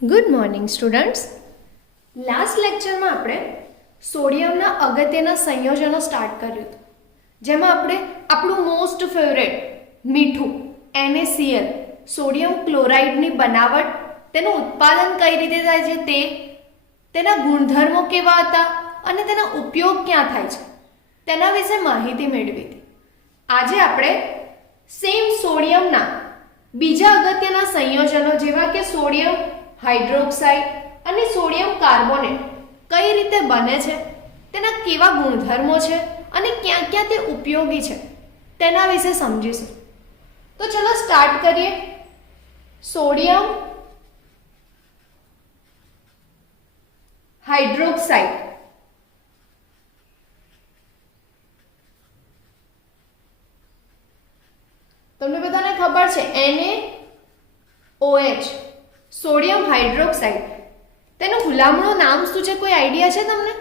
Good morning students. Last લેક્ચરમાં આપણે સોડિયમના અગત્યના સંયોજનો સ્ટાર્ટ કર્યું હતું, જેમાં આપણે આપણું મોસ્ટ ફેવરેટ મીઠું NaCl સોડિયમ ક્લોરાઇડની બનાવટ, તેનું ઉત્પાદન કઈ રીતે થાય છે તે, તેના ગુણધર્મો કેવા હતા અને તેનો ઉપયોગ ક્યાં થાય છે તેના વિશે માહિતી મેળવી હતી. આજે આપણે સેમ સોડિયમના બીજા અગત્યના સંયોજનો જેવા કે સોડિયમ હાઇડ્રોક્સાઇડ અને સોડિયમ કાર્બોનેટ કઈ રીતે બને છે, તેના કેવા ગુણધર્મો છે અને ક્યાં ક્યાં તે ઉપયોગી છે તેના વિશે સમજીશું. તો ચલો સ્ટાર્ટ કરીએ. સોડિયમ હાઇડ્રોક્સાઇડ તમને બધાને ખબર છે NaOH સોડિયમ હાઇડ્રોક્સાઇડ, તેનું હુલામણું નામ શું છે, કોઈ આઈડિયા છે તમને?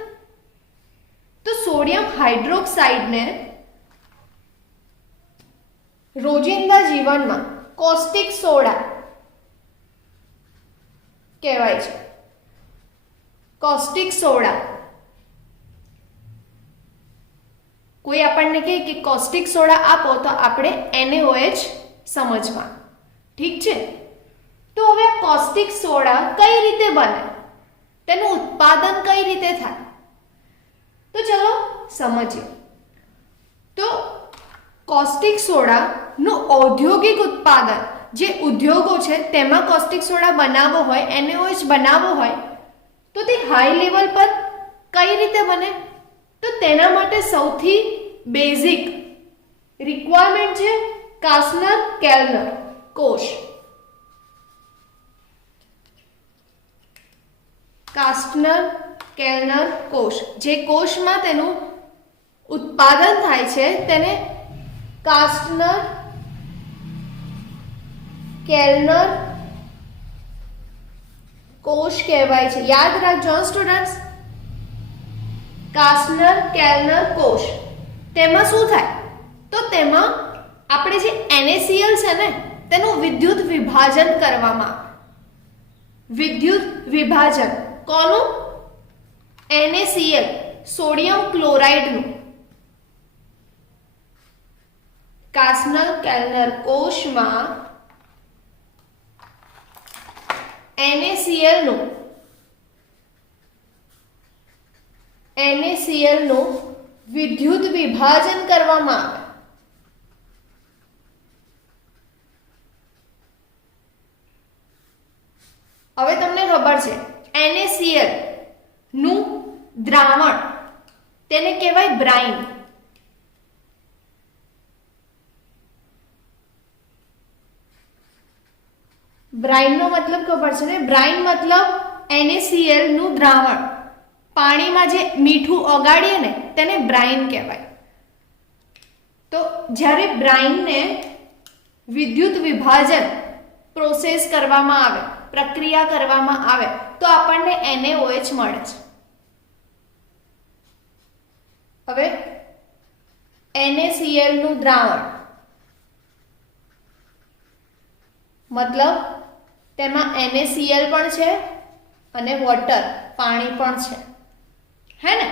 તો સોડિયમ હાઇડ્રોક્સાઇડને રોજિંદા જીવનમાં કોસ્ટિક સોડા કહેવાય છે. કોસ્ટિક સોડા, કોઈ આપણને કહે કે કોસ્ટિક સોડા આપો તો આપણે NaOH સમજવા, ઠીક છે? તો હવે આ કોસ્ટિક સોડા કઈ રીતે બને, તેનું ઉત્પાદન કઈ રીતે થાય, તો ચલો સમજીએ. તો કોસ્ટિક સોડાનું ઔદ્યોગિક ઉત્પાદન, જે ઉદ્યોગો છે તેમાં કોસ્ટિક સોડા બનાવવો હોય, NaOH બનાવવો હોય, તો તે હાઈ લેવલ પર કઈ રીતે બને? તો તેના માટે સૌથી બેઝિક રિક્વાયરમેન્ટ છે કાસ્નર કેલ્નર કોષ. કાસ્નર કેલ્નર કોષ, જે કોષમાં તેનું ઉત્પાદન થાય છે તેને કાસ્નર કેલ્નર કોષ કહેવાય છે. યાદ રાખજો સ્ટુડન્ટ્સ, કાસ્નર કેલ્નર કોષ. તેમાં શું થાય? તો તેમાં આપણે જે NaCl છે ને તેનું વિદ્યુત વિભાજન કરવામાં આવે. વિદ્યુત વિભાજન કોનું? NaCl sodium ક્લોરાઇડનું. કાસ્નર કેલ્નર કોષમાં NaCl નું વિદ્યુત વિભાજન કરવામાં આવે. હવે તમને ખબર છે NaCl નું દ્રાવણ તેને કહેવાય બ્રાઇન. બ્રાઇનનો મતલબ ખબર છે ને? બ્રાઇન મતલબ NaCl નું દ્રાવણ, પાણીમાં જે મીઠું ઓગાળીએ ને તેને બ્રાઇન કહેવાય. તો જ્યારે બ્રાઇનને વિદ્યુત વિભાજન પ્રોસેસ કરવામાં આવે, પ્રક્રિયા કરવામાં આવે તો આપણને NaOH મળે છે. હવે NaCl નું દ્રાવણ મતલબ તેમાં NaCl પણ છે અને વોટર પાણી પણ છે, હે ને?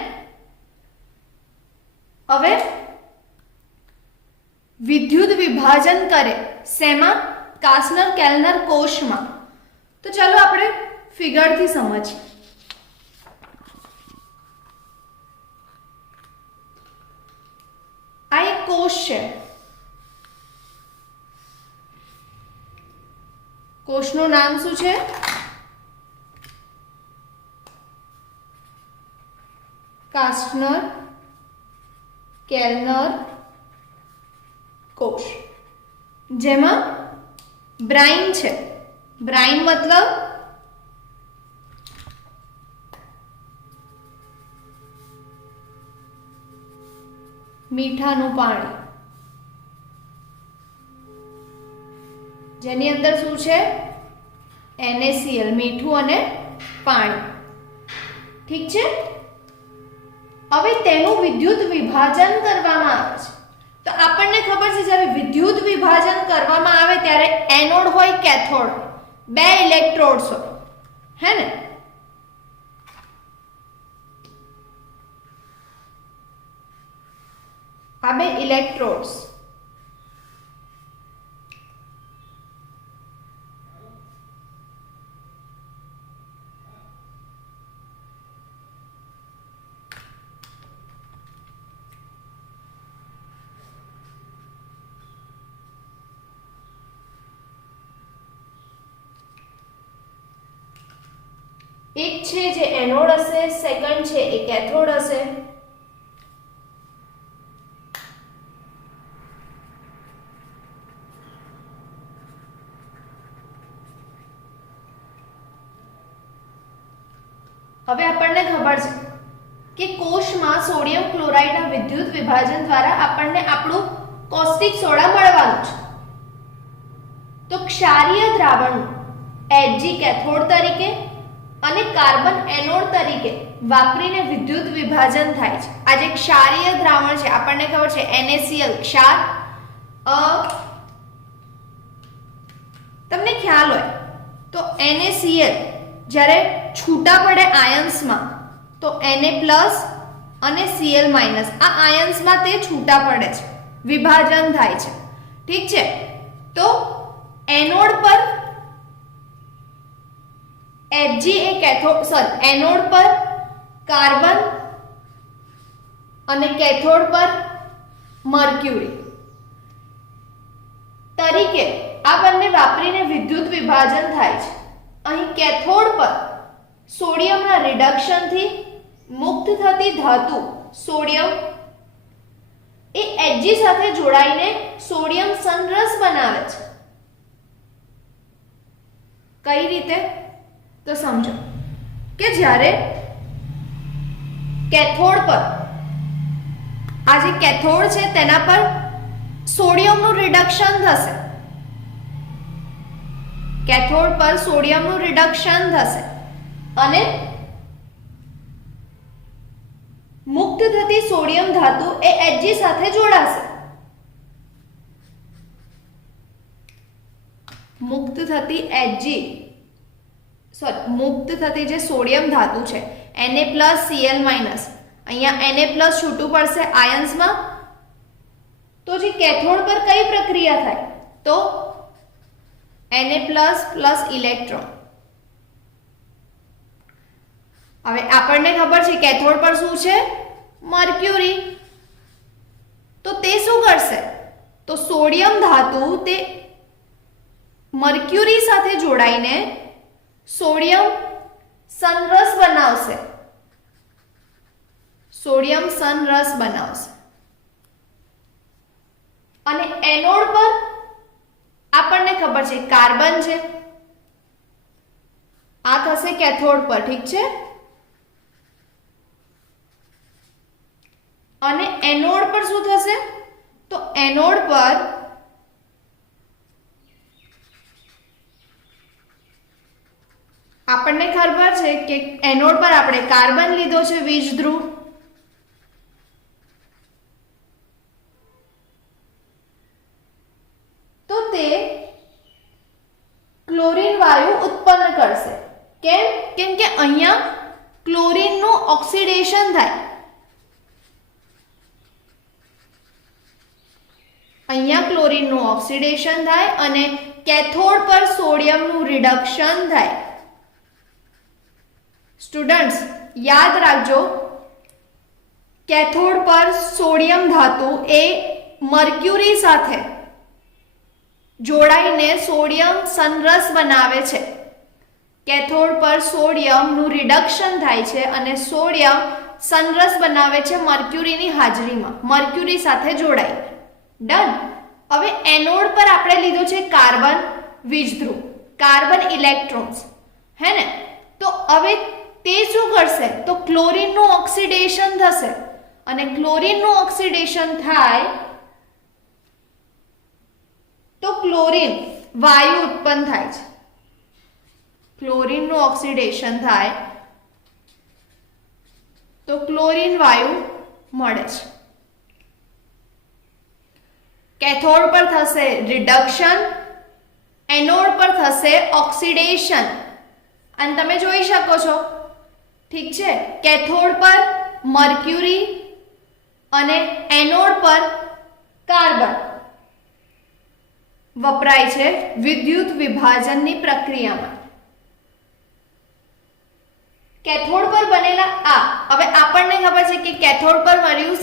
હવે વિદ્યુત વિભાજન કરે શેમાં? કાસ્નર કેલ્નર કોષમાં. તો ચાલો આપણે ફિગરથી સમજીએ. આ એક કોષ છે. કોષનું નામ શું છે? કાસ્નર કેલ્નર કોષ, જેમાં બ્રાઇન છે. બ્રાઇન મતલબ મીઠાનું પાણી, જેની અંદર શું છે? NaCl મીઠું અને પાણી, ઠીક છે? હવે તેનું વિદ્યુત વિભાજન કરવામાં આવે છે. તો આપણને ખબર છે જ્યારે વિદ્યુત વિભાજન કરવામાં આવે ત્યારે એનોડ હોય કેથોડ, બે ઇલેક્ટ્રોડ્સ હોય. है ने? આ બે ઇલેક્ટ્રોડ્સ એક છે જે એનોડ હશે, સેકન્ડ છે એ કેથોડ હશે. હવે આપણને ખબર છે કે કોષમાં સોડિયમ ક્લોરાઇડના વિદ્યુત વિભાજન દ્વારા આપણને આપણું કોસ્ટિક સોડા મળવાનું છે. તો ક્ષારીય દ્રાવણ Hg કેથોડ તરીકે અને કાર્બન એનોડ તરીકે વાપરીને વિદ્યુત વિભાજન થાય છે. આ જે ક્ષારીય દ્રાવણ છે આપણને ખબર છે NaCl ક્ષાર. તમને ખ્યાલ હોય તો NaCl જ્યારે છૂટા પડે આયન્સમાં તો Na+ અને Cl- આ આયન્સમાં તે છૂટા પડે છે, વિભાજન થાય છે. ઠીક છે. તો એનોડ પર Hg એ એનોડ પર કાર્બન અને કેથોડ પર મર્ક્યુરી તરીકે આ બંને વાપરીને વિદ્યુત વિભાજન થાય છે. અહીં કેથોડ પર સોડિયમના રિડક્શનથી મુક્ત થતી ધાતુ સોડિયમ એ Hg સાથે જોડાઈને સોડિયમ સંરસ બનાવે છે. કઈ રીતે? તો સમજો કે જ્યારે કેથોડ પર આ જે કેથોડ છે તેના પર સોડિયમનું રિડક્શન થશે, કેથોડ પર સોડિયમનું રિડક્શન થશે અને મુક્ત થતી સોડિયમ ધાતુ એ Hg સાથે જોડાશે. મુક્ત થતી જે સોડિયમ ધાતુ છે Na+ Cl-, અહીંયા Na+ છૂટું પડશે આયન્સમાં. તો જે કેથોડ પર કઈ પ્રક્રિયા થાય? તો Na+ પ્લસ ઇલેક્ટ્રોન. હવે આપણને ખબર છે કેથોડ પર શું છે? મર્ક્યુરી. તો તે શું કરશે? તો સોડિયમ ધાતુ તે મર્ક્યુરી સાથે જોડાઈને સોડિયમ સંરસ બનાવશે, સોડિયમ સંરસ બનાવશે. અને એનોડ પર આપણને ખબર છે કાર્બન છે, આ થશે કેથોડ પર. ઠીક છે. અને એનોડ પર શું થશે? તો એનોડ પર આપણને ખબર છે કે એનોડ પર આપણે કાર્બન લીધો છે વીજધ્રુવ, તો તે ક્લોરીન વાયુ ઉત્પન્ન કરશે. કેમ? કેમ કે અહીંયા ક્લોરીનનું ઓક્સિડેશન થાય, અહીંયા ક્લોરીનનું ઓક્સિડેશન થાય અને કેથોડ પર સોડિયમનું રિડક્શન થાય. સ્ટુડન્ટ્સ યાદ રાખજો, કેથોડ પર સોડિયમ ધાતુ એ મર્ક્યુરી સાથે જોડાઈને સોડિયમ સંરસ બનાવે છે. કેથોડ પર સોડિયમનું રિડક્શન થાય છે અને સોડિયમ સંરસ બનાવે છે મર્ક્યુરીની હાજરીમાં, મર્ક્યુરી સાથે જોડાઈ. ડન. હવે એનોડ પર આપણે લીધો છે કાર્બન વીજધ્રુવ, કાર્બન ઇલેક્ટ્રોન્સ, હે ને? તો હવે તે શું કરશે? તો ક્લોરીનનું ઓક્સિડેશન થશે અને ક્લોરીનનું ઓક્સિડેશન થાય તો ક્લોરીન વાયુ ઉત્પન્ન થાય છે. ક્લોરીનનું ઓક્સિડેશન થાય તો ક્લોરીન વાયુ મળે છે. કેથોડ પર થશે રિડક્શન, એનોડ પર થશે ઓક્સિડેશન અને તમે જોઈ શકો છો, ઠીક છે, કેથોડ પર મર્ક્યુરી અને એનોડ પર કાર્બન વપરાય છે વિદ્યુત વિભાજનની પ્રક્રિયામાં. કેથોડ પર બનેલા હવે આપણને ખબર છે કે કેથોડ પર મળ્યું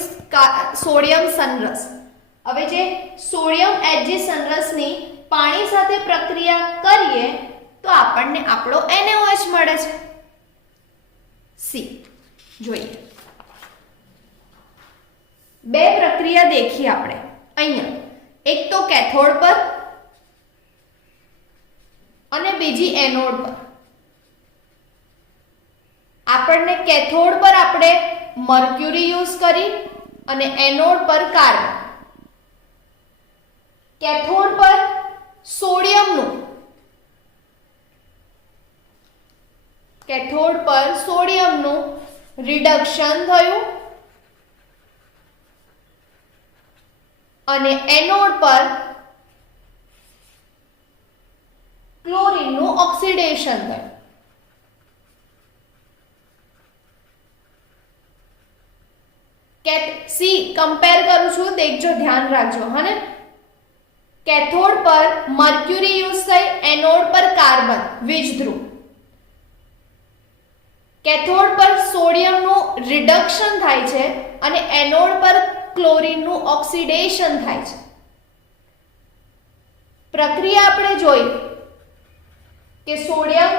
સોડિયમ સંરસ. હવે જે સોડિયમ Hg સંરસની પાણી સાથે પ્રક્રિયા કરીએ તો આપણને આપણો NaOH મળે છે. સી જોઈએ, બે પ્રક્રિયા દેખી આપણે અહીંયા, એક તો કેથોડ પર અને બીજી એનોડ પર. આપણને કેથોડ પર આપણે મર્ક્યુરી યુઝ કરી અને એનોડ પર કાર્બન. કેથોડ પર સોડિયમનું રિડક્શન થયું અને એનોડ પર ક્લોરીનનું ઓક્સિડેશન થયું. સી કમ્પેર કરું છું, દેખજો, ધ્યાન રાખજો. હને કેથોડ પર મર્ક્યુરી યુઝ થઈ, એનોડ પર કાર્બન વીજધ્રુવ. કેથોડ પર સોડિયમનું રિડક્શન થાય છે અને એનોડ પર ક્લોરીનનું ઓક્સિડેશન થાય છે. પ્રક્રિયા આપણે જોઈ કે સોડિયમ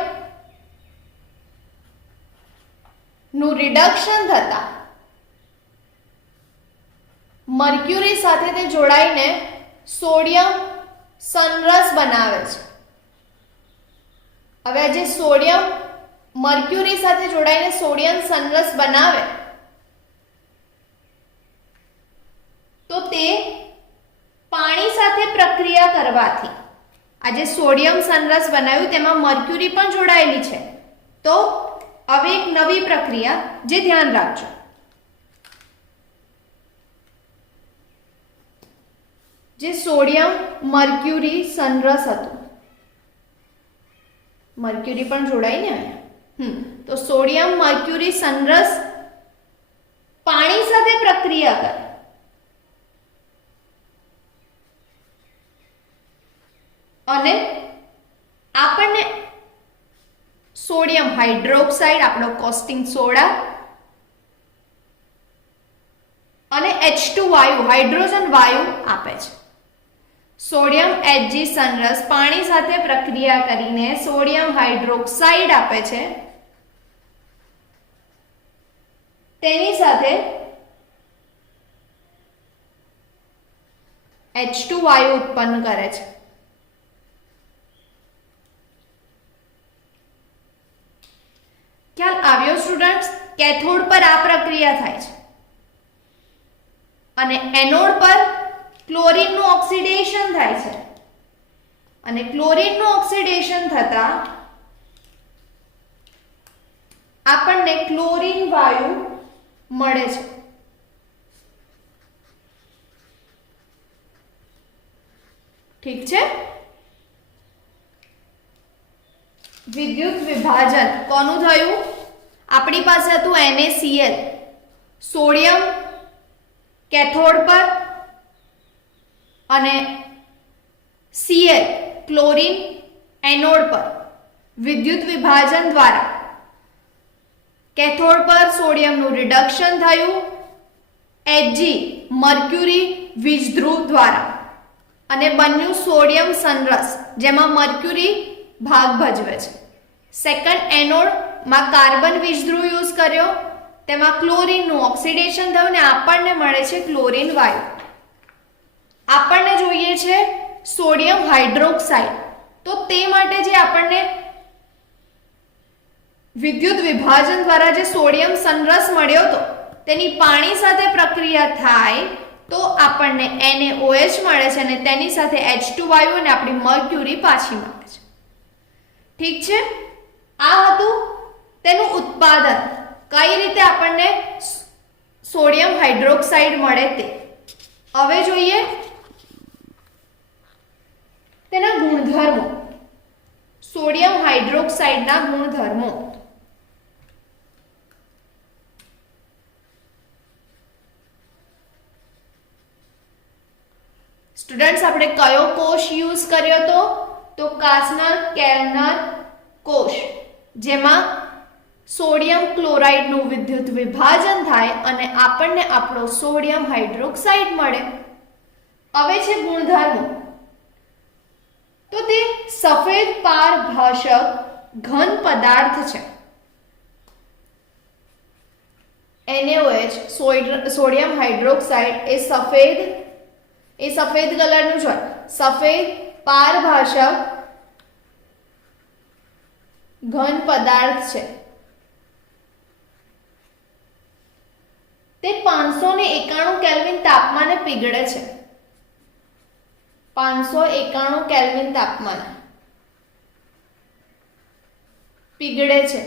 નું રિડક્શન થતા મર્ક્યુરી સાથે તે જોડાઈને સોડિયમ સંરસ બનાવે છે. હવે જે સોડિયમ મર્ક્યુરી સાથે જોડાઈને સોડિયમ સંરસ બનાવે તો તે પાણી સાથે પ્રક્રિયા કરવાથી આ જે સોડિયમ સંરસ બનાવ્યું તેમાં મર્ક્યુરી પણ જોડાયેલી છે. તો હવે એક નવી પ્રક્રિયા, જે ધ્યાન રાખજો, જે સોડિયમ મર્ક્યુરી સંરસ હતું, મર્ક્યુરી પણ જોડાય ને અહીંયા, તો સોડિયમ મર્ક્યુરી સંરસ પાણી સાથે પ્રક્રિયા કરે અને આપણને સોડિયમ હાઇડ્રોક્સાઇડ, આપણો કોસ્ટિંગ સોડા અને H2 વાયુ, હાઇડ્રોજન વાયુ આપે છે. સોડિયમ Hg સંરસ પાણી સાથે પ્રક્રિયા કરીને સોડિયમ હાઇડ્રોક્સાઇડ આપે છે. તેની સાથે H2 વાયુ ઉત્પન્ન કરે છે. ખ્યાલ આવ્યો સ્ટુડન્ટ્સ? કેથોડ પર આ પ્રક્રિયા થાય છે અને એનોડ પર ક્લોરીનનું ઓક્સિડેશન થાય છે અને ક્લોરીનનું ઓક્સિડેશન થતા આપણને ક્લોરીન વાયુ મળે છે. ઠીક છે. વિદ્યુત વિભાજન કોનું થયું? આપણી પાસે હતું NaCl, સોડિયમ કેથોડ પર અને Cl ક્લોરીન એનોડ પર. વિદ્યુત વિભાજન દ્વારા કેથોડ પર સોડિયમનું રિડક્શન થયું Hg મર્ક્યુરી વીજધ્રુવ દ્વારા અને બન્યું સોડિયમ સંરસ, જેમાં મર્ક્યુરી ભાગ ભજવે છે. સેકન્ડ એનોડમાં કાર્બન વીજધ્રુવ યુઝ કર્યો, તેમાં ક્લોરીનનું ઓક્સિડેશન થયું ને આપણને મળે છે ક્લોરીન વાયુ. આપણને જોઈએ છે સોડિયમ હાઇડ્રોક્સાઇડ, તો તે માટે જે આપણને વિદ્યુત વિભાજન દ્વારા જે સોડિયમ સંરસ મળ્યો હતો તેની પાણી સાથે પ્રક્રિયા થાય તો આપણને NaOH મળે છે અને તેની સાથે H2 વાયુ અને આપણી મર્ક્યુરી પાછી મળે છે. ઠીક છે. આ હતું તેનું ઉત્પાદન, કઈ રીતે આપણને સોડિયમ હાઇડ્રોક્સાઇડ મળે તે. હવે જોઈએ તેના ગુણધર્મો. સોડિયમ હાઇડ્રોક્સાઇડના ગુણધર્મો. સ્ટુડન્ટ્સ આપણે કયો કોષ યુઝ કર્યો હતો? તો કાસ્નર કેલ્નર કોષ, જેમાં સોડિયમ ક્લોરાઇડનું વિદ્યુત વિભાજન થાય અને આપણને આપણો સોડિયમ હાઇડ્રોક્સાઇડ મળે. હવે છે ગુણધર્મો. તો તે સફેદ પારભાષક ઘન પદાર્થ છે. NaOH સોડિયમ હાઇડ્રોક્સાઇડ એ સફેદ કલરનું છે. સફેદ પારભાષક ઘન પદાર્થ છે. તે 591 કેલ્વિન તાપમાને પીગળે છે. 591 કેલ્વિન તાપમાને પીગળે છે.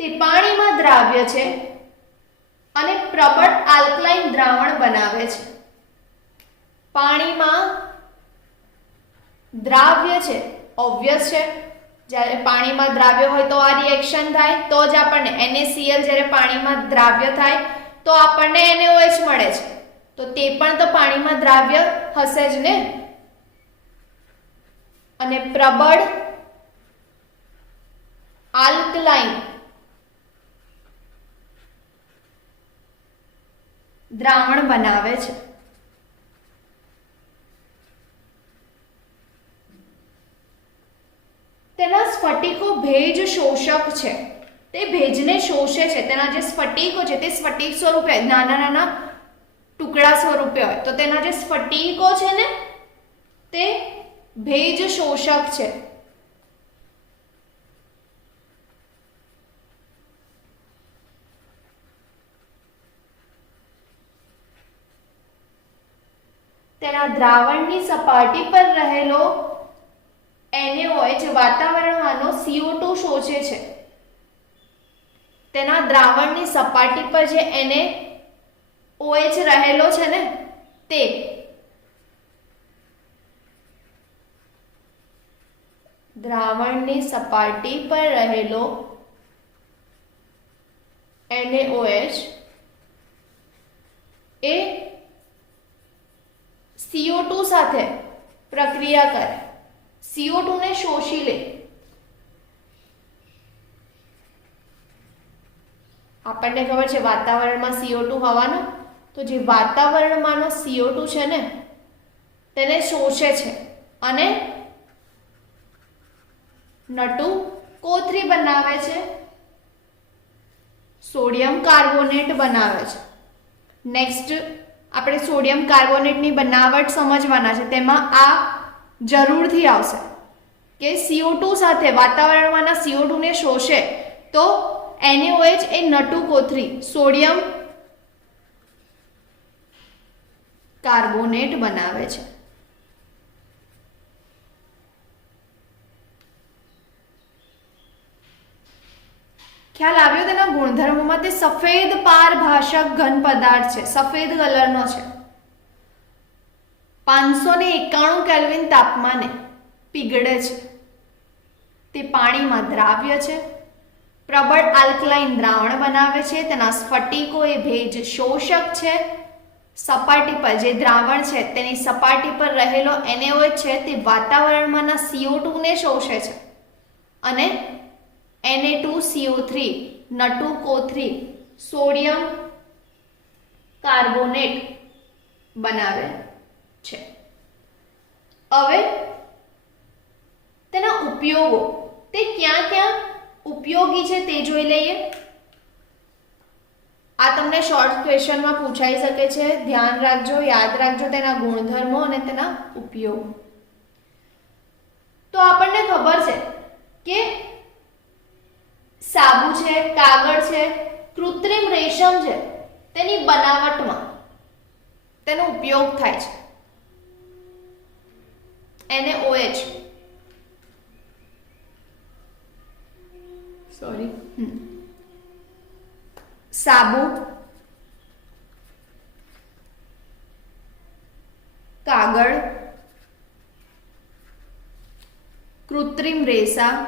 તે પાણીમાં દ્રાવ્ય છે અને પ્રબળ આલ્કલાઇન દ્રાવણ બનાવે છે. પાણીમાં દ્રાવ્ય છે, ઓબ્વિયસ છે. જ્યારે પાણીમાં દ્રાવ્ય હોય તો આ રિએક્શન થાય, તો જ આપણને NaCl જ્યારે પાણીમાં દ્રાવ્ય થાય તો આપણને NaOH મળે છે. તો તે પણ તો પાણીમાં દ્રાવ્ય હશે જ ને. અને પ્રબળ આલ્કલાઇન દ્રાવણ બનાવે છે. તેના સ્ફટિકો ભેજ શોષક છે. તે ભેજને શોષે છે. તેના જે સ્ફટિકો છે તે સ્ફટિક સ્વરૂપે નાના નાના ટુકડા સ્વરૂપે હોય, તો તેના જે સ્ફટિકો છે ને તે ભેજ શોષક છે. તેના દ્રાવણની સપાટી પર રહેલો NaOH વાતાવરણમાંનો CO2 શોષે છે. તેના દ્રાવણની સપાટી પર જે NaOH રહેલો છે ને તે દ્રાવણની સપાટી પર રહેલો NaOH એ CO2 સાથે પ્રક્રિયા કરે, CO2 ને શોષી લે. આપણને ખબર છે વાતાવરણમાં CO2 હોવાનો, તો જે વાતાવરણમાંનો CO2 છે ને તેને શોષે છે અને નટુ કોથળી બનાવે છે, સોડિયમ કાર્બોનેટ બનાવે છે. નેક્સ્ટ આપણે સોડિયમ કાર્બોનેટની બનાવટ સમજવાના છે. તેમાં આ જરૂરથી આવશે કે CO2 સાથે વાતાવરણમાંના CO2 ને શોષે તો NaOH એ નટુ કોથળી સોડિયમ કાર્બોનેટ બનાવે છે. ખ્યાલ આવ્યો તેના ગુણધર્મોમાં? તે સફેદ પારભાષક ઘન પદાર્થ છે, સફેદ કલરનો છે. 591 કેલ્વિન તાપમાને પીગળે છે. તે પાણીમાં દ્રાવ્ય છે, પ્રબળ આલ્કલાઇન દ્રાવણ બનાવે છે. તેના સ્ફટિકો એ ભેજ શોષક છે. સપાટી પર જે દ્રાવણ છે તેની સપાટી પર રહેલો NaOH છે તે વાતાવરણમાંના CO2 ને શોષે છે અને Na2CO3 નટુ કોથળી સોડિયમ કાર્બોનેટ બનાવે છે. હવે તેના ઉપયોગો, તે ક્યાં ક્યાં ઉપયોગી છે તે જોઈ લઈએ. આ તમને શોર્ટ ક્વેશ્ચનમાં પૂછાઈ શકે છે. ધ્યાન રાખજો, યાદ રાખજો તેના ગુણધર્મો અને તેના ઉપયોગ. તો આપણને ખબર છે કે સાબુ છે, કાગળ છે, કૃત્રિમ રેશમ છે, તેની બનાવટમાં તેનો ઉપયોગ થાય છે. NaOH સાબુ, કાગળ, કૃત્રિમ રેસા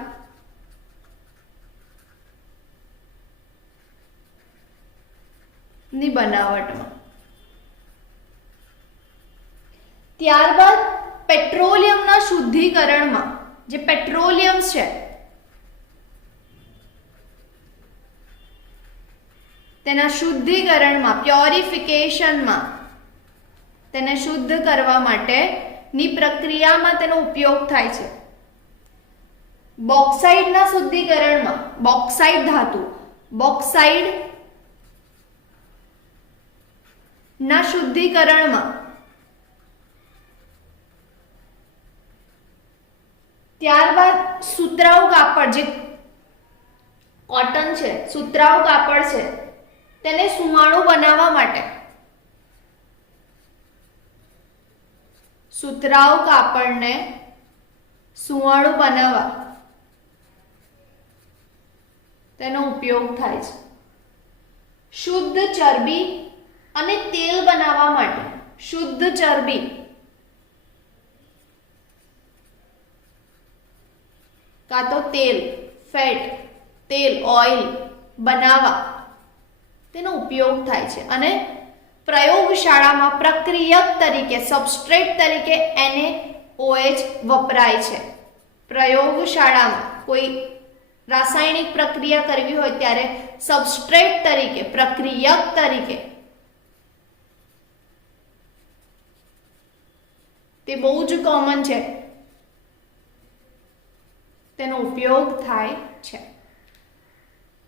ની બનાવટમાં. ત્યારબાદ પેટ્રોલિયમના શુદ્ધિકરણમાં, જે પેટ્રોલિયમ છે તેના શુદ્ધિકરણમાં, પ્યોરિફિકેશનમાં, તેને શુદ્ધ કરવા માટેની પ્રક્રિયામાં તેનો ઉપયોગ થાય છે. બોક્સાઇડના શુદ્ધિકરણમાં, બોક્સાઇડ ધાતુ, બોક્સાઇડ ના શુદ્ધિકરણમાં, ત્યારબાદ સુતરાઉ કાપડ, જે કોટન છે, સુતરાઉ કાપડ છે, તેને સુંવાળું બનાવવા માટે, સુતરાઉ કાપડને સુંવાળું બનાવવા તેનો ઉપયોગ થાય છે. શુદ્ધ ચરબી અને તેલ બનાવવા માટે, શુદ્ધ ચરબી કાં તો તેલ, ફેટ, તેલ, ઓઇલ બનાવવા તેનો ઉપયોગ થાય છે. અને પ્રયોગશાળામાં પ્રક્રિયક તરીકે, સબસ્ટ્રેટ તરીકે NaOH વપરાય છે. પ્રયોગશાળામાં કોઈ રાસાયણિક પ્રક્રિયા કરવી હોય ત્યારે સબસ્ટ્રેટ તરીકે, પ્રક્રિયક તરીકે તે બહુ જ કોમન છે, તેનો ઉપયોગ થાય છે.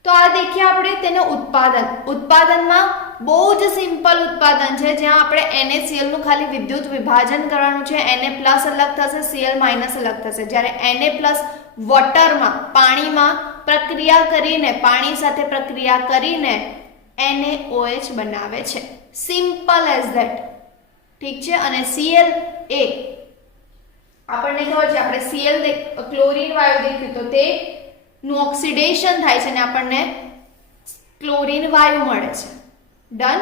તો આ દેખીએ આપણે તેને ઉત્પાદન. ઉત્પાદનમાં બહુ જ સિમ્પલ ઉત્પાદન છે, જ્યાં આપણે NaCl નું ખાલી વિદ્યુત વિભાજન કરવાનું છે. Na+ અલગ થશે, Cl- અલગ થશે. જ્યારે Na+ વોટરમાં, પાણીમાં પ્રક્રિયા કરીને, પાણી સાથે પ્રક્રિયા કરીને NaOH બનાવે છે. Simple as that. ઠીક છે. અને Cl એ આપણને ખબર છે, આપણે Cl ક્લોરીન વાયુ દેખ્યું તો તે નું ઓક્સિડેશન થાય છે અને આપણને ક્લોરીન વાયુ મળે છે. ડન.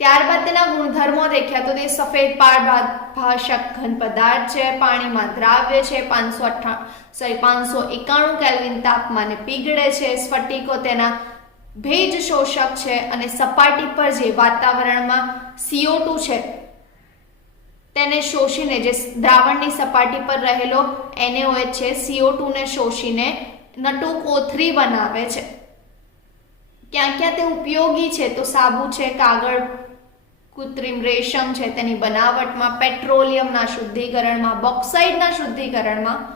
ત્યારબાદ તેના ગુણધર્મો દેખ્યા તો તે સફેદ પારભાષક ઘન પદાર્થ છે, પાણીમાં દ્રાવ્ય છે, 591 કેલ્વિન તાપમાને પીગળે છે, સ્ફટિકો તેના ભેજ શોષક છે અને સપાટી પર જે વાતાવરણમાં CO2 છે તેને શોષીને, જે દ્રાવણની સપાટી પર રહેલો NaOH છે, CO2 ને શોષીને N2O3 બનાવે છે. ક્યાં ક્યાં તે ઉપયોગી છે તો સાબુ છે, કાગળ, કૃત્રિમ રેશમ છે તેની બનાવટમાં, પેટ્રોલિયમના શુદ્ધિકરણમાં, બોક્સાઇડના શુદ્ધિકરણમાં,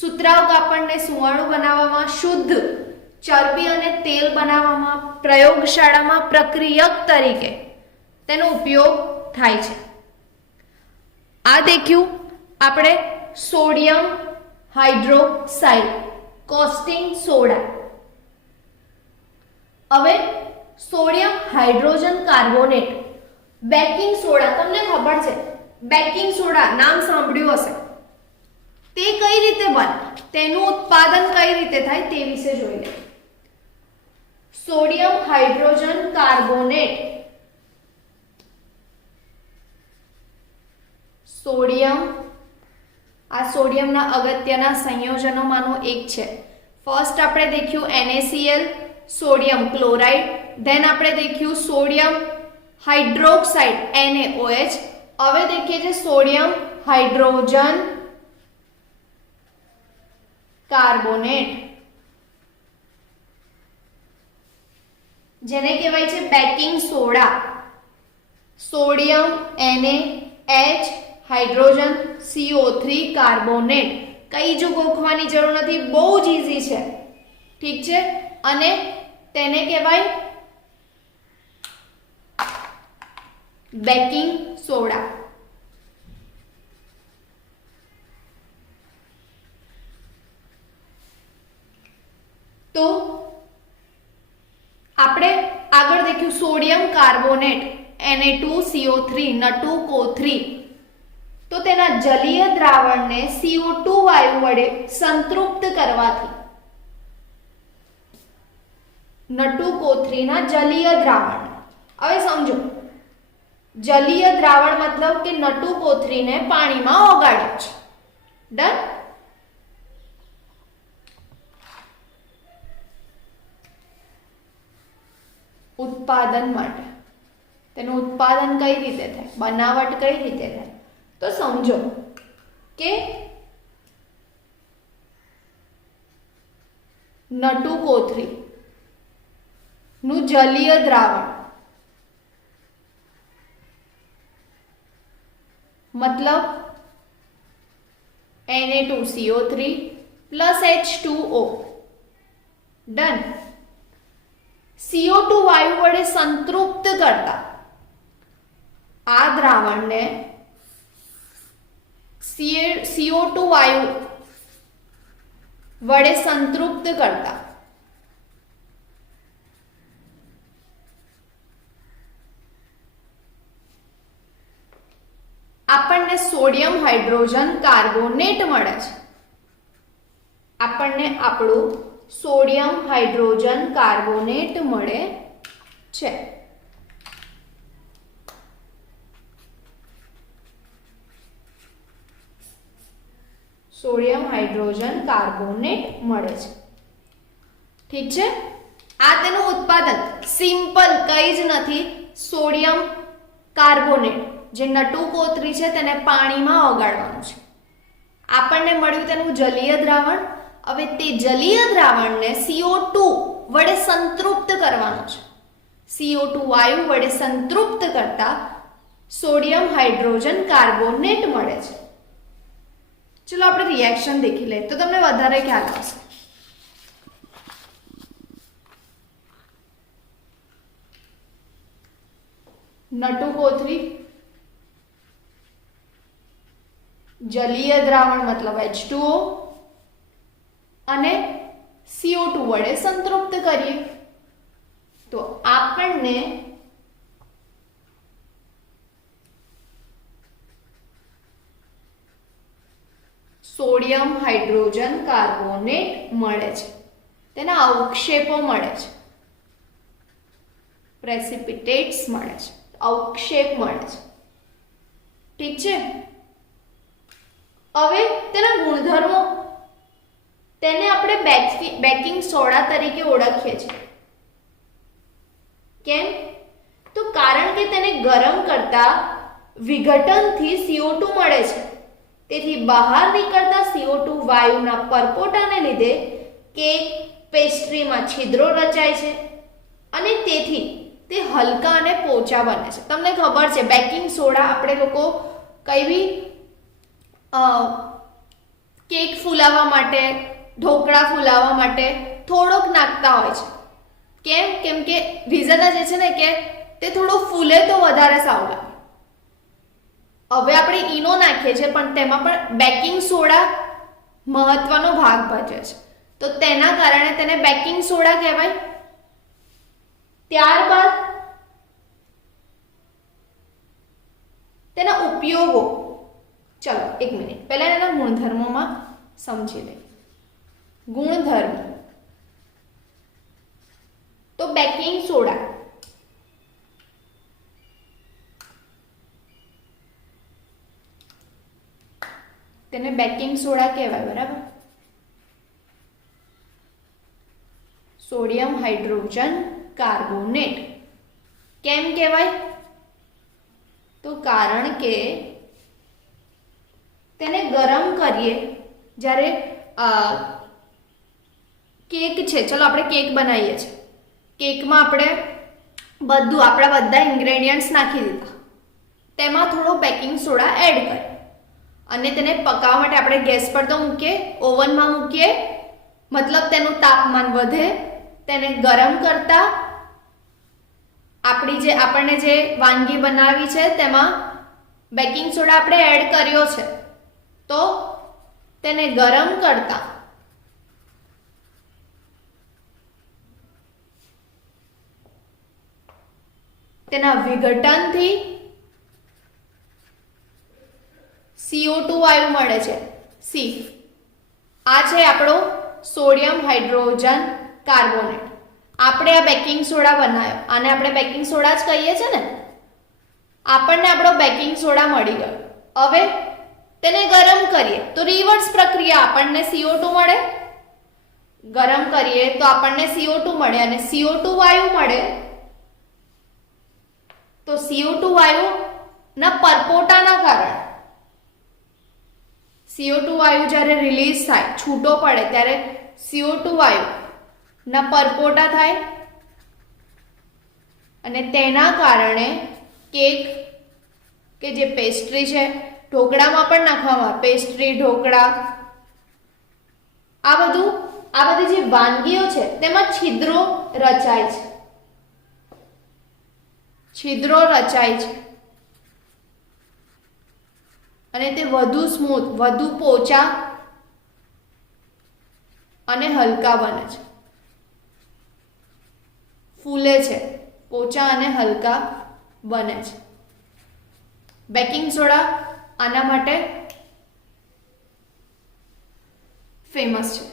સુતરાઉ કાપડને સુંવાળું બનાવવામાં, શુદ્ધ ચરબી અને તેલ બનાવવામાં, પ્રયોગશાળામાં પ્રક્રિયક તરીકે તેનો ઉપયોગ થાય છે. આ દેખ્યું આપણે સોડિયમ હાઇડ્રોક્સાઇડ, કોસ્ટિંગ સોડા. હવે sodium hydrogen carbonate, baking soda. તમને ખબર છે બેકિંગ સોડા, નામ સાંભળ્યું હશે. તે કઈ રીતે બને, તેનું ઉત્પાદન કઈ રીતે થાય તે વિશે જોઈ લે. સોડિયમ હાઇડ્રોજન કાર્બોનેટ, સોડિયમ, આ સોડિયમના અગત્યના સંયોજનોમાંનું એક છે. ફર્સ્ટ આપણે દેખ્યું NaCl, સોડિયમ ક્લોરાઇડ, ધેન આપણે દેખ્યું સોડિયમ હાઇડ્રોક્સાઇડ NaOH. હવે દેખીએ છે સોડિયમ હાઇડ્રોજન કાર્બોનેટ, જેને કહેવાય છે baking soda. Sodium NaH, hydrogen CO3 carbonate. કઈ જો ગોખવાની જરૂર નથી, બહુ જ ઈઝી છે. ઠીક છે. અને તેને કહેવાય બેકિંગ સોડા. તો આપણે આગળ દેખ્યું સોડિયમ કાર્બોનેટ Na2CO3 N2CO3. તો તેના જલીય દ્રાવણને CO2 વાયુ વડે સંતૃપ્ત કરવાથી N2CO3 ના જલીય દ્રાવણ. હવે સમજો, જલીય દ્રાવણ મતલબ કે N2CO3 ને પાણીમાં ઓગાળ્યું છે. ડન. ઉત્પાદન માટે. તેનું ઉત્પાદન કઈ રીતે થાય, બનાવટ કઈ રીતે થાય, તો સમજો કે નટુ કોથળી નું જલીય દ્રાવણ મતલબ Na2CO3 plus H2O done. CO2 વાયુ વડે સંતૃપ્ત કરતા આ દ્રાવણને CO2 વાયુ વડે સંતૃપ્ત કરતા આપણને સોડિયમ હાઇડ્રોજન કાર્બોનેટ મળે છે. આપણને આપણું સોડિયમ હાઇડ્રોજન કાર્બોનેટ મળે છે. સોડિયમ હાઇડ્રોજન કાર્બોનેટ મળે છે. ઠીક છે. આ તેનું ઉત્પાદન સિમ્પલ કઈ જ નથી. સોડિયમ કાર્બોનેટ જે નટુ કોથળી છે તેને પાણીમાં ઓગાળવાનું છે. આપણને મળ્યું તેનું જલીય દ્રાવણ. હવે તે જલીય દ્રાવણને CO2 વડે સંતૃપ્ત કરવાનું છે. CO2 વાયુ વડે સંતૃપ્ત કરતા સોડિયમ હાઇડ્રોજન કાર્બોનેટ મળે છે. ચલો આપણે રિએક્શન દેખી લઈએ તો તમને વધારે ખ્યાલ આવશે. નટુ કોથળી જલીય દ્રાવણ મતલબ H2O અને CO2 વડે સંતૃપ્ત કરીએ તો આપણને સોડિયમ હાઇડ્રોજન કાર્બોનેટ મળે છે. તેના અવક્ષેપો મળે છે, પ્રેસિપિટેટ્સ મળે છે, અવક્ષેપ મળે છે. ઠીક છે. હવે તેના ગુણધર્મો, તેને આપણે બેકિંગ સોડા તરીકે ઓળખીએ છીએ. કેમ? તો કારણ કે તેને ગરમ કરતા વિઘટનથી CO2 મળે છે. તેથી બહાર નીકળતા CO2 વાયુના પરપોટાને લીધે કેક પેસ્ટ્રીમાં છિદ્રો રચાય છે અને તેથી તે હલકા અને પોચા બને છે. તમને ખબર છે બેકિંગ સોડા આપણે લોકો કઈ બી કેક ફૂલાવવા માટે, ઢોકળા ફૂલાવવા માટે થોડોક નાખતા હોય છે. કેમ? કેમ કે રીઝન જ છે ને કે તે થોડું ફૂલે તો વધારે સારું લાગે. હવે આપણે ઈનો નાખીએ છીએ પણ તેમાં પણ બેકિંગ સોડા મહત્વનો ભાગ ભજવે છે. તો તેના કારણે તેને બેકિંગ સોડા કહેવાય. ત્યારબાદ તેના ઉપયોગો. ચલો એક મિનિટ પહેલા એના ગુણધર્મોમાં સમજી લઈએ. ગુણધર્મ તો બેકિંગ સોડા તેને બેકિંગ સોડા કહેવાય. બરાબર. સોડિયમ હાઇડ્રોજન કાર્બોનેટ કેમ કહેવાય? તો કારણ કે તેને ગરમ કરીએ જ્યારે કેક છે, ચલો આપણે કેક બનાવીએ છીએ, કેકમાં આપણે આપણા બધા ઇન્ગ્રેડિયન્ટ્સ નાખી દીધા, તેમાં થોડો બેકિંગ સોડા એડ કરીએ અને તેને પકાવવા માટે આપણે ગેસ પર તો મૂકીએ, ઓવનમાં મૂકીએ, મતલબ તેનું તાપમાન વધે. તેને ગરમ કરતા આપણને જે વાનગી બનાવી છે તેમાં બેકિંગ સોડા આપણે એડ કર્યો છે, તો તેને ગરમ કરતા તેના વિઘટનથી CO2 વાયુ મળે છે, સી. આ છે આપણો સોડિયમ હાઇડ્રોજન કાર્બોનેટ. આપણે આ બેકિંગ સોડા બનાવ્યો, આને આપણે બેકિંગ સોડા જ કહીએ છીએ ને. આપણને આપણો બેકિંગ સોડા મળી ગયો. હવે તેને ગરમ કરીએ તો રિવર્સ પ્રક્રિયા, આપણને CO2 મળે. ગરમ કરીએ તો આપણને CO2 મળે અને CO2 વાયુ મળે તો CO2 વાયુના પરપોટાના કારણે CO2 વાયુ જ્યારે રિલીઝ થાય, છૂટો પડે ત્યારે CO2 વાયુના પરપોટા થાય અને તેના કારણે કેક કે જે પેસ્ટ્રી છે, ઢોકળામાં પણ નાખવામાં આવે, પેસ્ટ્રી, ઢોકળા, આ બધી જે વાનગીઓ છે તેમાં છિદ્રો રચાય છે, અને તે વધુ સ્મૂથ, વધુ પોચા અને હલકા બને છે, ફૂલે છે, પોચા અને હલકા બને છે. બેકિંગ સોડા આના માટે ફેમસ છે.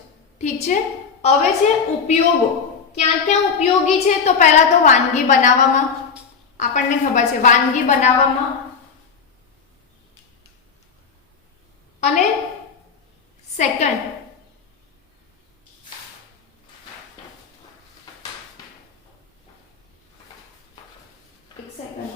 ઠીક છે. હવે છે ઉપયોગો. ક્યાં ક્યાં ઉપયોગી છે? તો પહેલા તો વાનગી બનાવવામાં, આપણને ખબર છે વાનગી બનાવવામાં, અને સેકન્ડ એક સેકન્ડ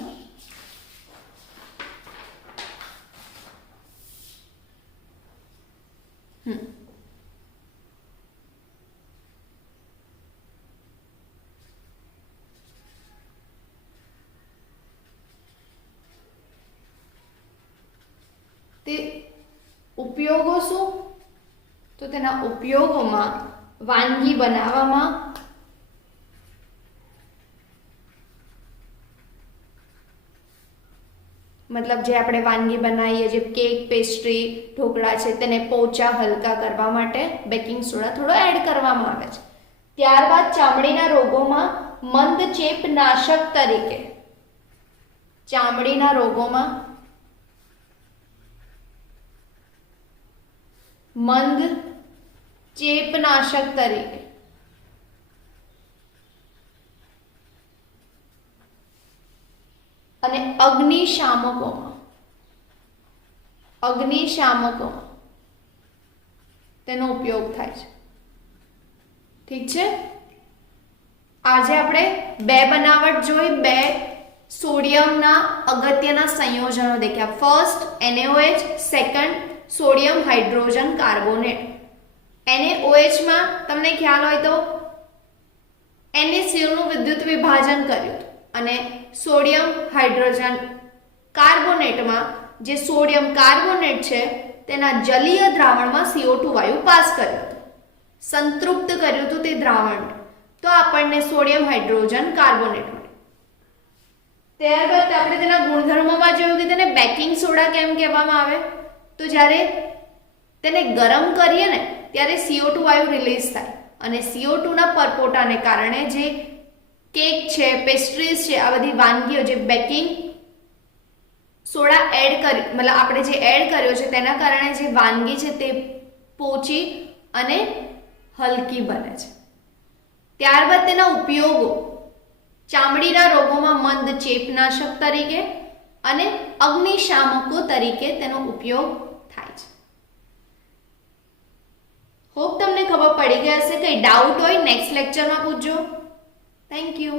તે ઉપયોગો શું? તો તેના ઉપયોગોમાં વાનગી બનાવવામાં, મતલબ જે આપણે વાનગી બનાવીએ, જે કેક, પેસ્ટ્રી, ઢોકળા છે, તેને પોચા હલકા કરવા માટે બેકિંગ સોડા થોડો એડ કરવામાં આવે છે. ત્યારબાદ ચામડીના રોગોમાં મંદ ચેપનાશક તરીકે, ચામડીના રોગોમાં મંદ ચેપનાશક તરીકે અને અગ્નિશામકોમાં તેનો ઉપયોગ થાય છે. ઠીક છે. આજે આપણે બે બનાવટ જોઈ, બે સોડિયમના અગત્યના સંયોજનો દેખ્યા. First NaOH, second sodium hydrogen carbonate. NaOH માં તમને ખ્યાલ હોય તો NaCl નું વિદ્યુત વિભાજન કર્યું અને સોડિયમ હાઇડ્રોજન કાર્બોનેટમાં જે સોડિયમ કાર્બોનેટ છે તેના જલીય દ્રાવણમાં CO2 વાયુ પાસ કર્યો હતો, સંતૃપ્ત કર્યું હતું તે દ્રાવણ, તો આપણને સોડિયમ હાઇડ્રોજન કાર્બોનેટ મળ્યું. ત્યારબાદ આપણે તેના ગુણધર્મોમાં જોયું કે તેને બેકિંગ સોડા કેમ કહેવામાં આવે? તો જ્યારે તેને ગરમ કરીએ ને ત્યારે CO2 વાયુ રિલીઝ થાય અને CO2 ના પરપોટાને કારણે જે કેક છે, પેસ્ટ્રીઝ છે, આ બધી વાનગીઓ જે બેકિંગ સોડા એડ કરી, મતલબ આપણે જે એડ કર્યો છે તેના કારણે જે વાનગી છે તે પોચી અને હલકી બને છે. ત્યારબાદ તેના ઉપયોગો ચામડીના રોગોમાં મંદ ચેપનાશક તરીકે અને અગ્નિશામકો તરીકે તેનો ઉપયોગ થાય છે. હોપ તમને ખબર પડી ગઈ હશે. કંઈ ડાઉટ હોય નેક્સ્ટ લેક્ચરમાં પૂછજો. Thank you.